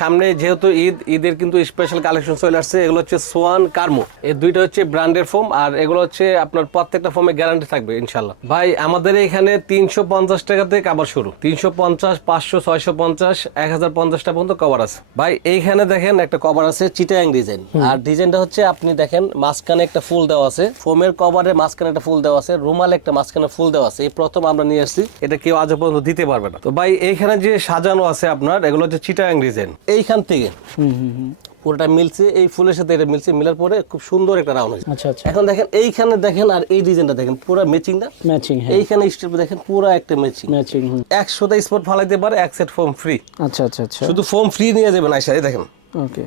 সামনে যেহেতু ঈদের কিন্তু স্পেশাল কালেকশন চলে আসছে। এগুলো হচ্ছে সোয়ান কার্মো, এই দুইটা হচ্ছে ব্র্যান্ডের ফোম, আর এগুলো হচ্ছে আপনার প্রত্যেকটা ফোমে গ্যারান্টি থাকবে ইনশাল্লাহ। ভাই আমাদের এখানে 350 টাকা থেকে কভার শুরু, 350, 500, 650, 1050 টাকা পর্যন্ত কভার আছে। ভাই এইখানে দেখেন একটা কভার আছে চিটাং ডিজাইন, আর ডিজাইনটা হচ্ছে আপনি দেখেন মাঝখানে একটা ফুল দেওয়া আছে, ফোমের কভারে মাঝখানে একটা ফুল দেওয়া আছে, রুমালে একটা মাঝখানে ফুল দেওয়া আছে। এই প্রথম আমরা নিয়ে আসছি, এটা কেউ আজ পর্যন্ত দিতে পারবে না। তো ভাই এইখানে যে সাজানো আছে আপনার, এগুলো হচ্ছে চিটাং ডিজাইন। এইখান থেকে পুরোটা মিলছে, এই ফুলের সাথে এটা মিলছে, মিলার পরে খুব সুন্দর একটা রাউন্ড হয়েছে। আচ্ছা আচ্ছা, এখন দেখেন এইখানে দেখেন, আর এই ডিজাইনটা দেখেন পুরো ম্যাচিং না, ম্যাচিং। হ্যাঁ, এইখানে স্টেপ দেখেন পুরো একটা ম্যাচিং। 100টা স্পট ফালাইতে পারে, এক সেট ফোম ফ্রি। আচ্ছা আচ্ছা আচ্ছা, শুধু ফোম ফ্রি নিয়ে যাবেন আইসা, এই দেখেন ওকে।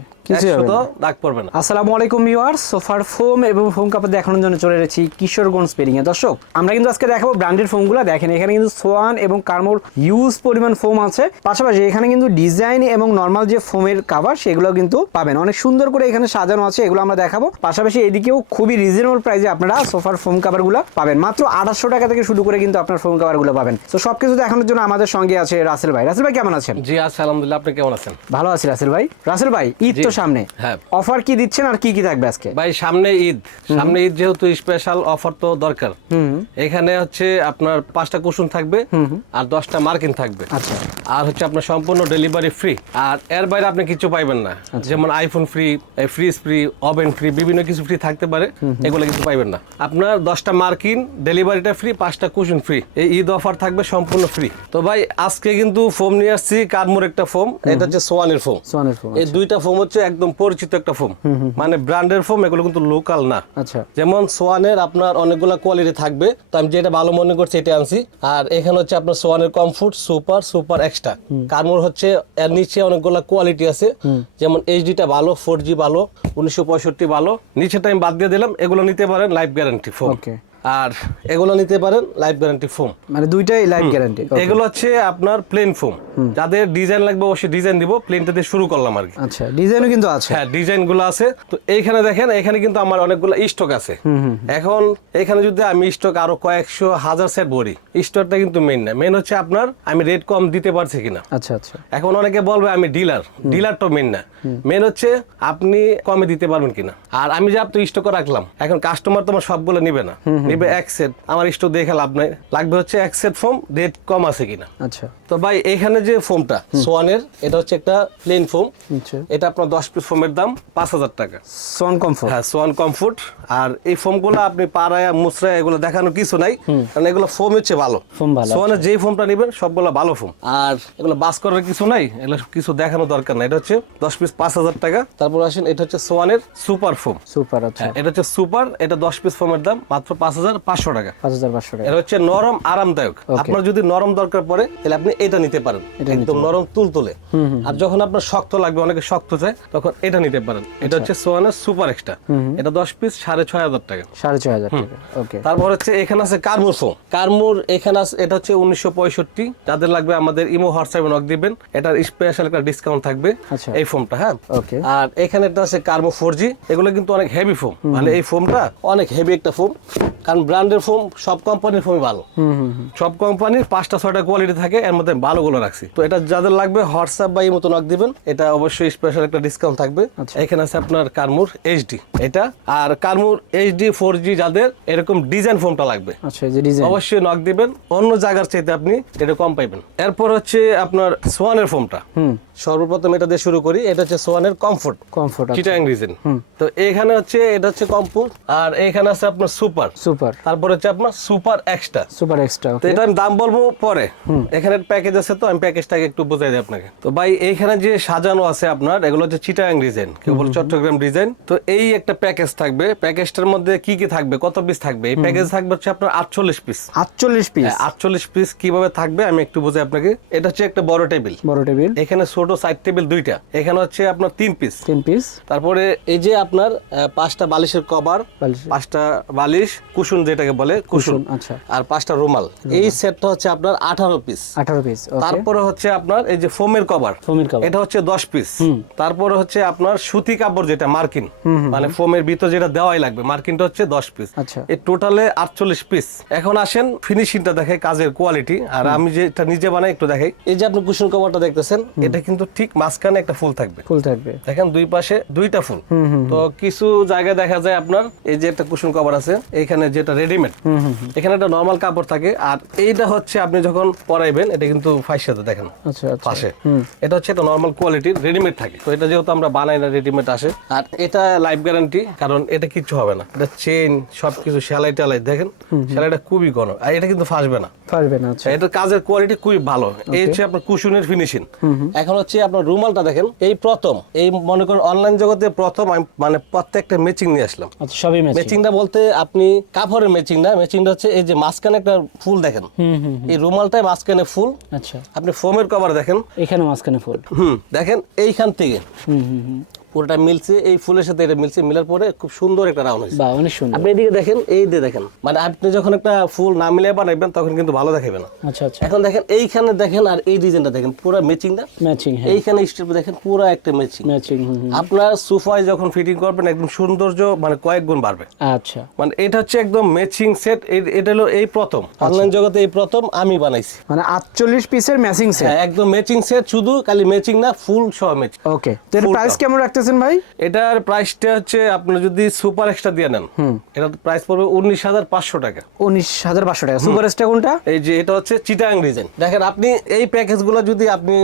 দাগ পড়বে না। আসসালামু আলাইকুম ভিউয়ার্স, সোফার ফোম এবং ফোম কাপড় দেখানোর জন্য চলে এসেছি কিশোরগঞ্জ পেরিং এ। দর্শক, আমরা কিন্তু আজকে দেখাবো ব্র্যান্ডেড ফোমগুলো। দেখেন এখানে কিন্তু সোয়ান এবং কার্মোর হিউজ পরিমাণ ফোম আছে, পাশাপাশি এখানে কিন্তু ডিজাইন এবং নর্মাল যে ফোমের কাভার সেগুলো কিন্তু পাবেন। অনেক সুন্দর করে এখানে সাজানো আছে, এগুলো আমরা দেখাবো। পাশাপাশি এদিকেও খুবই রিজনেবল প্রাইসে আপনারা সোফার ফোম কাভারগুলো পাবেন, মাত্র 2800 টাকা থেকে শুরু করে কিন্তু আপনার ফোম কাভারগুলো পাবেন। তো সবকিছু দেখানোর জন্য আমাদের সঙ্গে আছে রাসেল ভাই। রাসেল ভাই কেমন আছেন? জি আছি আলহামদুলিল্লাহ, আপনি কেমন আছেন? ভালো আছি রাসেল ভাই। রাসেল ভাই, ঈদ তো সামনে, হ্যাঁ, অফার কি দিচ্ছেন আর কি কি থাকবে আজকে? ভাই সামনে ঈদ যেহেতু স্পেশাল অফার তো দরকার। এখানে হচ্ছে আপনার 5টা কুশন থাকবে আর 10টা মার্কিন থাকবে। আচ্ছা, আর হচ্ছে আপনার সম্পূর্ণ ডেলিভারি ফ্রি, আর এর বাইরে আপনি কিছু পাইবেন না। যেমন iPhone free, fridge free, oven free, বিভিন্ন কিছু ফ্রি থাকতে পারে, এগুলো কিছু পাইবেন না। আপনার 10টা মার্কিন, ডেলিভারিটা ফ্রি, 5টা কুশন ফ্রি, এই ঈদ অফার থাকবে সম্পূর্ণ ফ্রি। তো ভাই আজকে কিন্তু ফোম নিয়ে আসছি, কার্মোর একটা ফোম, এটা হচ্ছে সোয়ানের ফোম। এই দুইটা ফোম হচ্ছে একদম পরিচিত একটা ফোম, মানে ব্র্যান্ডের ফোম, এগুলো কিন্তু লোকাল না। আচ্ছা, যেমন সোয়ানের আপনার অনেকগুলো কোয়ালিটি থাকবে, তো আমি যেটা ভালো মনে করছি এটা আনছি। আর এখানে হচ্ছে আপনার সোয়ানের কমফোর্ট, সুপার, সুপার এক্সট্রা। কার্মোর হচ্ছে এর নিচে অনেকগুলো কোয়ালিটি আছে, যেমন এইচডিটা ভালো, 4G ভালো, 1965 ভালো। নিচেটা আমি বাদ দিয়ে দিলাম, এগুলো নিতে পারেন লাইফ গ্যারান্টি ফোম, আর এগুলো নিতে পারেন লাইফ গ্যারান্টি ফোম, মানে দুইটাই লাইফ গ্যারান্টি। এগুলো হচ্ছে আপনার প্লেন ফোম, যাদের ডিজাইন লাগবে অবশ্যই ডিজাইন দিব। প্লেনটা দিয়ে শুরু করলাম আর কি। আচ্ছা, ডিজাইনও কিন্তু আছে। হ্যাঁ, ডিজাইন গুলো আছে। তো এইখানে দেখেন, এখানে কিন্তু আমার অনেকগুলো স্টক আছে। এখন এখানে যদি আমি স্টক আরো কয়েকশো হাজার সেট ভরি, স্টকটা কিন্তু মেইন না, মেইন হচ্ছে আপনার আমি রেট কম দিতে পারছি কিনা। আচ্ছা আচ্ছা, এখন অনেকে বলবে আমি ডিলারটা মেইন না, মেইন হচ্ছে আপনি কমে দিতে পারবেন কিনা। আর আমি যে আপনি স্টক রাখলাম, এখন কাস্টমার তোমার সবগুলো নিবে না, নিবে এক সেট। আমার স্টক দেখে লাভ নাই, লাগবে হচ্ছে এক সেট ফোম, রেট কম আছে কিনা। আচ্ছা, তো ভাই এখানে যে ফোমটা সোয়ানের, এটা হচ্ছে একটা প্লেন ফোম, এটা আপনার 10 পিস ফোমের দাম 5000 টাকা। সোয়ান কমফোর্ট, হ্যাঁ সোয়ান কমফোর্ট। আর এই ফোমগুলো আপনি পাড়ায় মুসরায় এগুলো দেখানোর কিছু নাই, কারণ এগুলো ফোম হচ্ছে ভালো। সোয়ানের যেই ফোমটা নেবেন সবগুলো ভালো ফোম, আর এগুলো বাস করার কিছু নাই, এগুলো কিছু দেখানোর দরকার নাই। এটা হচ্ছে 10 পিস 5000 টাকা। তারপর আসেন, এটা হচ্ছে সোয়ানের সুপার ফোম। সুপার, আচ্ছা, এটা হচ্ছে সুপার, এটা 10 পিস ফোমের দাম মাত্র 5500 টাকা। 5500 টাকা। এটা হচ্ছে নরম আরামদায়ক। আপনার যদি নরম দরকার পড়ে তাহলে আপনি এটা নিতে পারেন, একদম নরম তুলতুলে। আর যখন আপনার শক্ত লাগবে, অনেকে শক্ত চায়, তখন এটা নিতে পারেন। এটা হচ্ছে সোয়ানের সুপার এক্সট্রা, এটা 10 পিস 6500 টাকা। 6500 টাকা, ওকে। তারপর হচ্ছে এখানে আছে কার্মোর ফোম। কার্মোর এখানে আছে, এটা হচ্ছে 1965। যাদের লাগবে আমাদের ইমো হোয়াটসঅ্যাপে নক দিবেন, এটার স্পেশাল একটা ডিসকাউন্ট থাকবে এই ফোমটা। হ্যাঁ, ওকে। আর এখানে একটা আছে কার্মো 4G, এগুলো কিন্তু অনেক হেভি ফোম, মানে এই ফোমটা অনেক হেভি একটা ফোম, কারণ ব্র্যান্ডের ফোম সব কোম্পানির ফোমই ভালো। সব কোম্পানির 5টা-6টা কোয়ালিটি থাকে, এর মধ্যে ভালোগুলো রাখছি। তো এটা যাদের লাগবে হোয়াটসঅ্যাপ বা ইমো নক দিবেন, এটা অবশ্যই স্পেশাল একটা ডিসকাউন্ট থাকবে। এখানে আছে আপনার কার্মুর এইচডি, এটা। আর কার্মুর এইচডি 4G যাদের এরকম ডিজাইন ফোমটা লাগবে, আচ্ছা, এই যে ডিজাইন, অবশ্যই নক দিবেন, অন্য জায়গার চাইতে আপনি এটা কম পাইবেন। এরপর হচ্ছে আপনার সোয়ানের ফোমটা। সর্বপ্রথম এটা দিয়ে শুরু করি, এটা হচ্ছে সোয়ানের কমফোর্ট চিটাং ডিজাইন। তো এখানে হচ্ছে এটা হচ্ছে কমফোর্ট, আর এখানে আছে আপনার সুপার। তারপর হচ্ছে আপনার সুপার এক্সট্রা। তো এটা আমি দাম বলবো পরে, এখানে প্যাকেজ আছে, তো আমি প্যাকেজটাকে একটু বোঝাই দিই আপনাকে। তো ভাই এইখানে যে সাজানো আছে আপনার, এগুলো হচ্ছে চিটাং ডিজাইন, কেউ বলে চট্টগ্রাম ডিজাইন। তো এই একটা প্যাকেজ থাকবে, প্যাকেজটার মধ্যে কি কি থাকবে, কত পিস থাকবে, এই প্যাকেজ থাকবে হচ্ছে আপনার 48 পিস। 48 পিস কিভাবে থাকবে আমি একটু বোঝাই আপনাকে। এটা হচ্ছে একটা বড় টেবিল, এখানে ছোট সাইড টেবিল 2টা, এখানে হচ্ছে আপনার 3 পিস। তারপরে এই যে আপনার 5টা বালিশের কভার, 5টা বালিশ, কুশন যেটাকে বলে কুশন, আচ্ছা। আর 5টা রুমাল। এই সেটটা হচ্ছে আপনার 18 পিস। 18 পিস। তারপরে হচ্ছে আপনার এই যে ফোমের কভার, এটা হচ্ছে 10 পিস। তারপরে হচ্ছে আপনার সুতি কাপড় যেটা মার্কিন, মানে ফোমের ভিতর যেটা দেওয়াই লাগবে, মার্কিনটা হচ্ছে 10 পিস। আচ্ছা। এই টোটালে 48 পিস। এখন আসেন ফিনিশিংটা দেখে, কাজের কোয়ালিটি। আর আমি যেটা নিজে বানাই একটু দেখাই। এই যে আপনি কুশন কভারটা দেখতেছেন, এটা কিন্তু ঠিক মাঝখানে একটা ফুল থাকবে, দেখেন দুই পাশে 2টা ফুল। তো কিছু জায়গায় দেখা যায় আপনার এই যে একটা কুশন কভার আছে, এখানে যেটা রেডিমেড, এখানে একটা নরমাল কাপড় থাকে, আর এইটা হচ্ছে আপনি যখন পরাইবেন এটা কিন্তু ফাইসাতে দেখেন পাশে, এটা হচ্ছে একটা নরমাল কোয়ালিটির রেডিমেড থাকে। তো এটা যেহেতু আমরা বানাই না, রেডিমেড আসে। আর এটা লাইফ গ্যারান্টি, কারণ এটা কিচ্ছু হবে না। এটা চেইন সবকিছু সেলাই টেলাই দেখেন, সেলাইটা খুবই ঘন, আর এটা কিন্তু ফাসবে না। আচ্ছা। এটা কাজের কোয়ালিটি খুবই ভালো। এই হচ্ছে আপনার কুশনের ফিনিশিং। এখন হচ্ছে আপনার রুমালটা দেখেন, এই প্রথম, এই মনে করেন অনলাইন জগতে প্রথম আমি মানে প্রত্যেকটা ম্যাচিং নিয়ে আসলাম। আচ্ছা, সবই ম্যাচিং। ম্যাচিংটা বলতে আপনি কাপড়ের ম্যাচিং না, ম্যাচিংটা হচ্ছে এই যে মাঝখানে একটা ফুল দেখেন, এই রুমালটায় মাঝখানে ফুল। আচ্ছা। আপনি ফোমের কভার দেখেন, এখানে মাঝখানে ফুল। দেখেন এইখান থেকে পুরোটা মিলছে, এই ফুলের সাথে এটা মিলছে, মিলার পরে খুব সুন্দর একটা রাউন্ড হয়েছে। বাহ, অনেক সুন্দর। আপনি এদিকে দেখেন, এই দিয়ে দেখেন, মানে আপনি যখন একটা ফুল না মিলিয়ে বানাইবেন তখন কিন্তু ভালো দেখাবে না। আচ্ছা আচ্ছা। এখন দেখেন এইখানে দেখেন, আর এই ডিজাইনটা দেখেন, পুরো ম্যাচিং না, ম্যাচিং। হ্যাঁ, এইখানে স্টেপ দেখেন, পুরো একটা ম্যাচিং। আপনার সোফায় যখন ফিটিং করবেন একদম সৌন্দর্য মানে কয়েক গুণ বাড়বে। আচ্ছা। মানে এটা হচ্ছে একদম ম্যাচিং সেট। এটা হলো এই প্রথম অনলাইন জগতে, এই প্রথম আমি বানাইছি। মানে 48 পিসের ম্যাচিং সেট। হ্যাঁ, একদম ম্যাচিং সেট, শুধু খালি ম্যাচিং না, ফুল সহ ম্যাচিং। ওকে, তো এর প্রাইস কেমন রাখতেছেন ভাই? এটার প্রাইসটা হচ্ছে আপনি যদি সুপার এক্সট্রা দিয়ে নেন, এটার প্রাইস পড়বে 19,500 টাকা। 19,500 টাকা। সুপার এক্সট্রা কোনটা? এই যে এটা হচ্ছে চিটাং ডিজাইন। দেখেন আপনি এই প্যাকেজগুলো যদি আপনি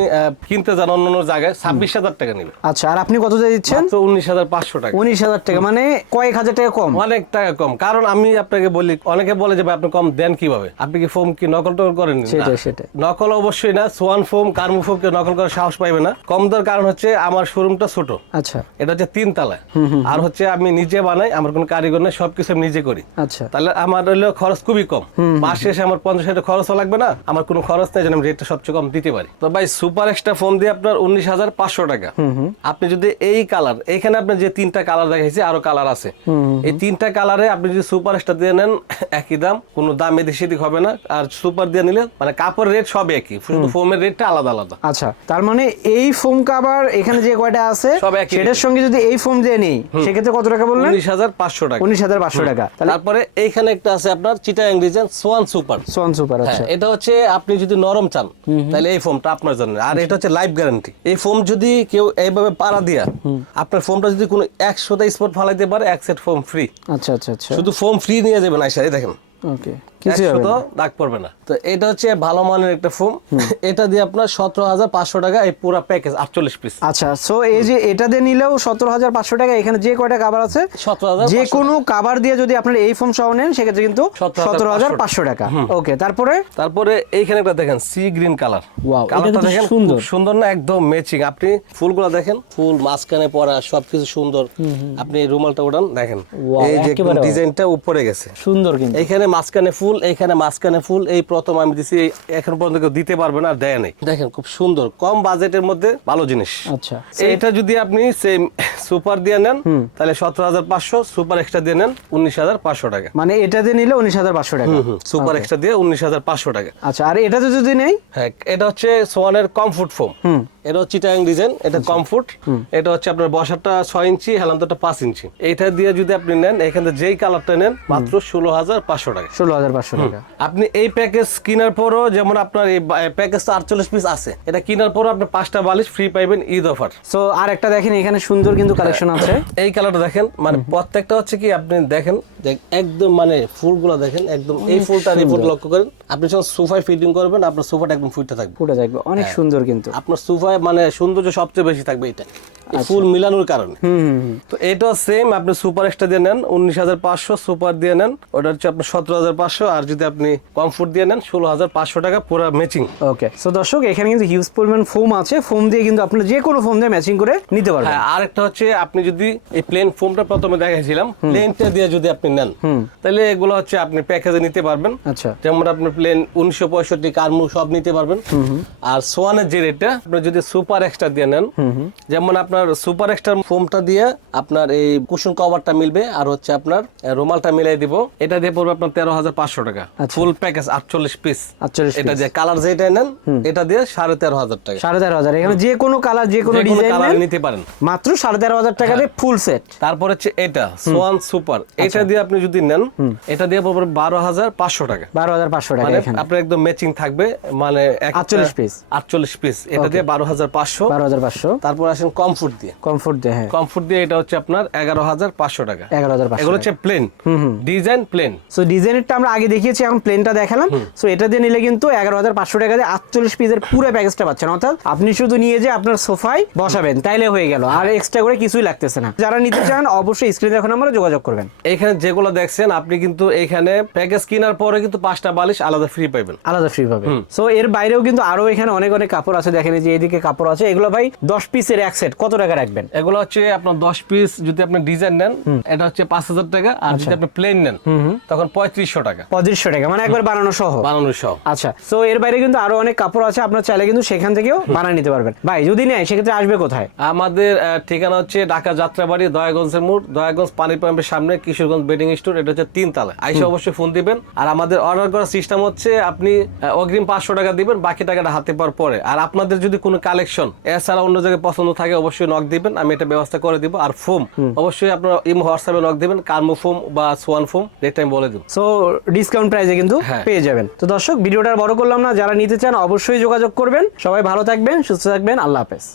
কিনতে যান অন্য জায়গায় 26,000 টাকা নেবে। আচ্ছা, আর আপনি কত দিচ্ছেন? মাত্র 19,500 টাকা। 19,000 টাকা, মানে কয়েক হাজার টাকা কম। অনেক টাকা কম। কারণ আমি আপনাকে বলি, অনেকে বলে যে ভাই আপনি কম দেন কিভাবে, আপনি কি ফোম কি নকল টকল করেন? সেটাই। নকল অবশ্যই না। সোয়ান ফোম, কার্মু ফোম কে নকল করার সাহস পাইবে না। কম দেওয়ার কারণ হচ্ছে আমার শোরুমটা ছোট। আচ্ছা। এটা হচ্ছে 3 তলা, আর হচ্ছে আমি নিজে বানাই, আমার কোনো কারিগর নেই, সবকিছু আমি নিজে করি। আচ্ছা। তাহলে আমার হলো খরচ খুবই কম। মাস শেষে আমার 50,000 খরচও লাগবে না, আমার কোনো খরচ নেই, যেন আমি রেটটা সবচেয়ে কম দিতে পারি। তো ভাই সুপার এক্সট্রা ফোম দিয়ে আপনার 19,500 টাকা। আপনি যদি এই কালার, এখানে আপনি যে 3টা কালার দেখাইছি, আরো কালার আছে, এই 3টা কালারে আপনি যদি সুপার এক্সট্রা দিয়ে নেন একই দাম, কোনো দাম এদিক সেদিক হবে না। আর সুপার দিয়ে নিলে মানে কাপড়ের রেট সব একই, শুধু ফোমের রেটটা আলাদা আলাদা। আচ্ছা, তার মানে এই ফোম কভার এখানে যে কয়টা আছে সব একই, সেটার সঙ্গে যদি এই ফোম দিয়ে নেই সেক্ষেত্রে কত টাকা বললেন? 19,500 টাকা। 19,500 টাকা। তারপরে এইখানে একটা আছে আপনার চিটাং ডিজাইন সোয়ান সুপার। আচ্ছা। এটা হচ্ছে আপনি যদি নরম চান তাহলে এই ফোমটা আপনার জন্য। আর এটা হচ্ছে লাইফ গ্যারান্টি। এই ফোম যদি কেউ এইভাবে পাড়া দিয়া, আপনার ফোমটা যদি কোনো 100টা স্পট ফালাইতে পারে, 1 সেট ফোম ফ্রি। আচ্ছা। শুধু ফোম ফ্রি নিয়ে যাবেন আইসা, এই দেখেন ওকে, দাগ পড়বে না। তো এটা হচ্ছে ভালো মানের একটা ফোম। এটা দিয়ে আপনার 17,500 টাকা এই পুরো প্যাকেজ 48 পিস। আচ্ছা, সো এই যে এটা দিয়ে নিলেও 17,500 টাকা। এখানে যে কয়টা কভার আছে, 17,500 যে কোনো কভার দিয়ে যদি আপনারা এই ফোম সহ নেন সেক্ষেত্রে কিন্তু 17,500 টাকা। ওকে, তারপরে এইখানে একটা দেখেন সি গ্রিন কালার। ওয়াও, কালারটা এটা দেখেন সুন্দর সুন্দর না, একদম ম্যাচিং। আপনি ফুলগুলো দেখেন, ফুল মাঝখানে পরা, সবকিছু সুন্দর। আপনি এই রুমালটা ওঠান, দেখেন এই যে ডিজাইনটা উপরে গেছে, সুন্দর। কিন্তু এইখানে মাঝখানে ফুল, এইখানে মাঝখানে ফুল, এই প্রথম আমি দিছি, এখন পর্যন্ত কেউ দিতে পারবে না, দেয় নেই। দেখেন খুব সুন্দর, কম বাজেটের মধ্যে ভালো জিনিস। আচ্ছা, এইটা যদি আপনি সেম সুপার দিয়ে নেন তাহলে 17,500, সুপার এক্সট্রা দিয়ে নেন 19,500 টাকা। মানে এটা দিয়ে নিলে 19,500 টাকা, সুপার এক্সট্রা দিয়ে 19,500 টাকা। আচ্ছা, আর এটাতে যদি নেই? হ্যাঁ, এটা হচ্ছে সোয়ানের কমফোর্ট ফোম। এটা চিটাং ডিজাইন, এটা কমফোর্ট। এটা হচ্ছে আপনার বসারটা 6 ইঞ্চি, হেলান্তরটা 5 ইঞ্চি। এইটা দিয়ে যদি আপনি নেন, এখানে যেই কালারটা নেন মাত্র 16,500 টাকা। 16,500 টাকা। আপনি এই প্যাকেজ কেনার পরও, যেমন আপনার এই প্যাকেজটা 48 পিস আছে, এটা কেনার পরও আপনি 5টা বালিশ ফ্রি পাইবেন ঈদ অফার। সো আর একটা দেখেন, এখানে সুন্দর কিন্তু কালেকশন আছে। এই কালারটা দেখেন, মানে প্রত্যেকটা হচ্ছে কি আপনি দেখেন একদম মানে ফুলগুলো দেখেন, একদম এই ফুলটা লক্ষ্য করেন। আপনি যখন সোফায় ফিটিং করবেন, আপনার সোফাটা একদম ফুটে থাকবে, অনেক সুন্দর। কিন্তু আপনার সোফায় মানে সৌন্দর্য সবচেয়ে বেশি থাকবে এটা, ফুল মিলানোর কারণে। তো এটা সেম, আপনি সুপার এক্সট্রা দিয়ে নেন 19,500, সুপার দিয়ে নেন ওটা হচ্ছে আপনার 17,500, আর যদি আপনি কমফোর্ট দিয়ে নেন 16,500 টাকা পুরো ম্যাচিং। ওকে, সো দর্শক এখানে কিন্তু হিউজ পরিমাণ ফোম আছে। ফোম দিয়ে কিন্তু আপনি যে কোনো ফোম দিয়ে ম্যাচিং করে নিতে পারবেন। হ্যাঁ, আরেকটা হচ্ছে আপনি যদি এই প্লেন ফোমটা প্রথমে দেখাইছিলাম, প্লেনটা দিয়ে যদি আপনি নেন তাহলে এগুলো হচ্ছে আপনি প্যাকেজে নিতে পারবেন। আচ্ছা, যেমন আপনি প্লেন 1965 কার্মু সব নিতে পারবেন। আর সোয়ানের যে রেটটা আপনি যদি সুপার এক্সট্রা দিয়ে নেন, যেমন আপনার আপনার সুপার এক্সট্রা ফোমটা দিয়ে আপনার এই কুশন কভারটা মিলবে, আর হচ্ছে আপনার রুমালটা মিলাই দিব। এটা দিয়ে পড়বে আপনার 13,500 টাকা। Full package 48 piece. 48 এটা দিয়ে কালার যেটা নেন এটা দিয়ে 13,500 টাকা। 13,500 এখানে যে কোনো কালার যে কোনো ডিজাইন কালার নিতে পারেন মাত্র 13,500 টাকা দিয়ে ফুল সেট। তারপর হচ্ছে এটা সোয়ান সুপার, এটা দিয়ে আপনি যদি নেন এটা দিয়ে পড়বে 12,500 টাকা। 12,500 টাকা মানে এখানে আপনার একদম ম্যাচিং থাকবে, মানে 48 পিস। 48 পিস, এটা দিয়ে 12,500। 12,500। তারপর আসেন কমফোর্ট দিয়ে। কমফোর্ট দিয়ে, হ্যাঁ কমফোর্ট দিয়ে এটা হচ্ছে আপনার 11,500 টাকা। 11,500। এগুলো হচ্ছে প্লেন ডিজাইন, প্লেন। সো ডিজাইনেরটা আমরা আগে দেখিয়েছি, এখন প্লেনটা দেখালাম। সো এটা দিয়ে নিলে কিন্তু 11,500 টাকা দিয়ে 48 পিসের পুরো প্যাকেজটা পাচ্ছেন। অর্থাৎ আপনি শুধু নিয়ে যে আপনার সোফায় বসাবেন তাইলে হয়ে গেল, আর এক্সট্রা করে কিছুই লাগতেছে না। যারা নিতে চান অবশ্যই স্ক্রিনে এখন আমরা যোগাযোগ করবেন। এখানে যেগুলো দেখছেন আপনি কিন্তু এখানে প্যাকেজ কেনার পরে কিন্তু 5টা বালিশ আলাদা ফ্রি পাবেন, আলাদা ফ্রি পাবেন। সো এর বাইরেও কিন্তু আরো এখানে অনেক অনেক কাপড় আছে। দেখেন এই যে এদিকে কাপড় আছে, এগুলো ভাই 10 পিসের এক সেট কত টাকা রাখবেন? এগুলো হচ্ছে আপনার 10 পিস যদি আপনি ডিজাইন নেন এটা হচ্ছে 5,000 টাকা, আর যদি আপনি প্লেন নেন তখন 3500 টাকা। 3500 টাকা মানে একবার বানানো সহ। বানানো সহ। আচ্ছা, সো এর বাইরে কিন্তু আরো অনেক কাপড় আছে, আপনার চাইলে কিন্তু সেখান থেকেও বানিয়ে নিতে পারবেন। ভাই যদি নেয় সেক্ষেত্রে আসবে কোথায়? আমাদের ঠিকানা হচ্ছে ঢাকা যাত্রাবাড়ি, দয়াগঞ্জের মোড়, দয়াগঞ্জ পানির পাম্পের সামনে কিশোরগঞ্জ বেডিং স্টোর। এটা হচ্ছে 3 তলা। আইসা অবশ্যই ফোন দিবেন। আর আমাদের অর্ডার করার সিস্টেম হচ্ছে আপনি অগ্রিম 500 টাকা দিবেন, বাকি টাকাটা হাতে পাওয়ার পরে। আর আপনাদের যদি কোনো কালেকশন এছাড়া অন্য জায়গায় পছন্দ থাকে অবশ্যই নক দিবেন, আমি এটা ব্যবস্থা করে দিব। আর ফোম অবশ্যই আপনারা ইমো হোয়াটসঅ্যাপে নক দিবেন, কার্মো ফোম বা সোয়ান ফোম, রেট আমি বলে দিব। সো ডিসকাউন্ট প্রাইসে কিন্তু পেয়ে যাবেন। তো দর্শক ভিডিওটা বড় করলাম না, যারা নিতে চান অবশ্যই যোগাযোগ করবেন। সবাই ভালো থাকবেন, সুস্থ থাকবেন, আল্লাহ হাফেজ।